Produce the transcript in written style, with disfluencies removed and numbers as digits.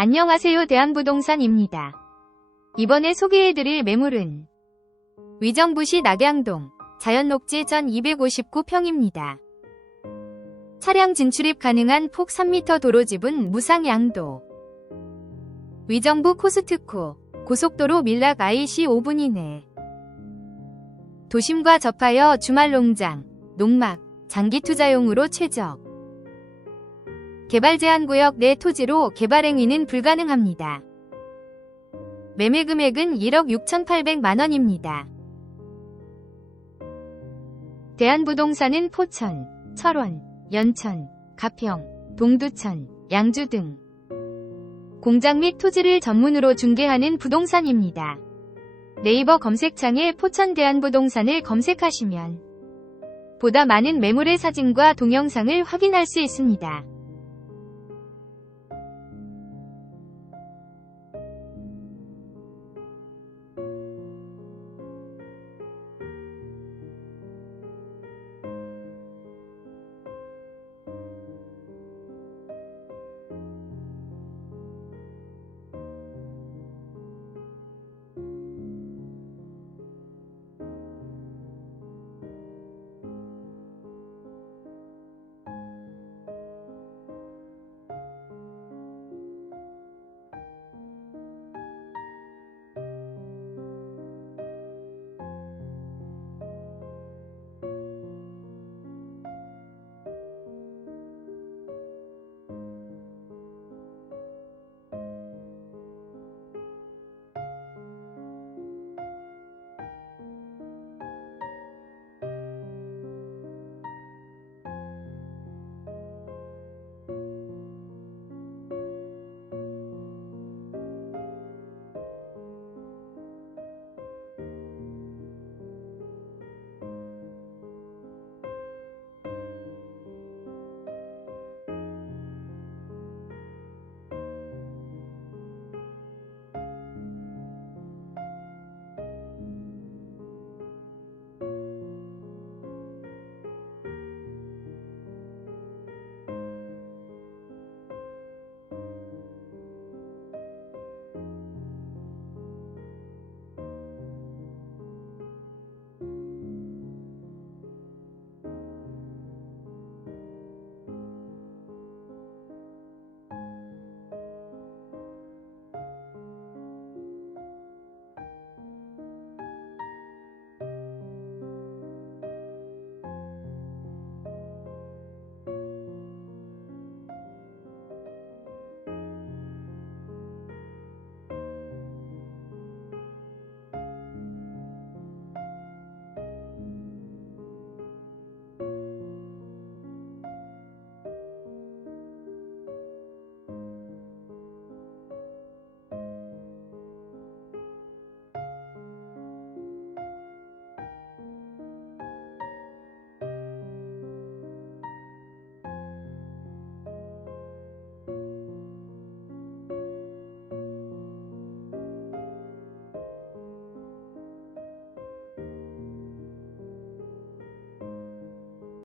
안녕하세요, 대한부동산입니다. 이번에 소개해드릴 매물은 의정부시 낙양동 자연녹지 전259평입니다. 차량 진출입 가능한 폭 3m 도로 지분 무상양도. 의정부 코스트코, 고속도로 민락ic 5분 이내. 도심과 접하여 주말농장, 농막, 장기투자용으로 최적. 개발제한구역 내 토지로 개발 행위는 불가능합니다. 매매 금액은 1억 6,800만원입니다. 대한부동산은 포천, 철원, 연천, 가평, 동두천, 양주 등 공장 및 토지를 전문으로 중개하는 부동산입니다. 네이버 검색창에 포천대한부동산을 검색하시면 보다 많은 매물의 사진과 동영상을 확인할 수 있습니다.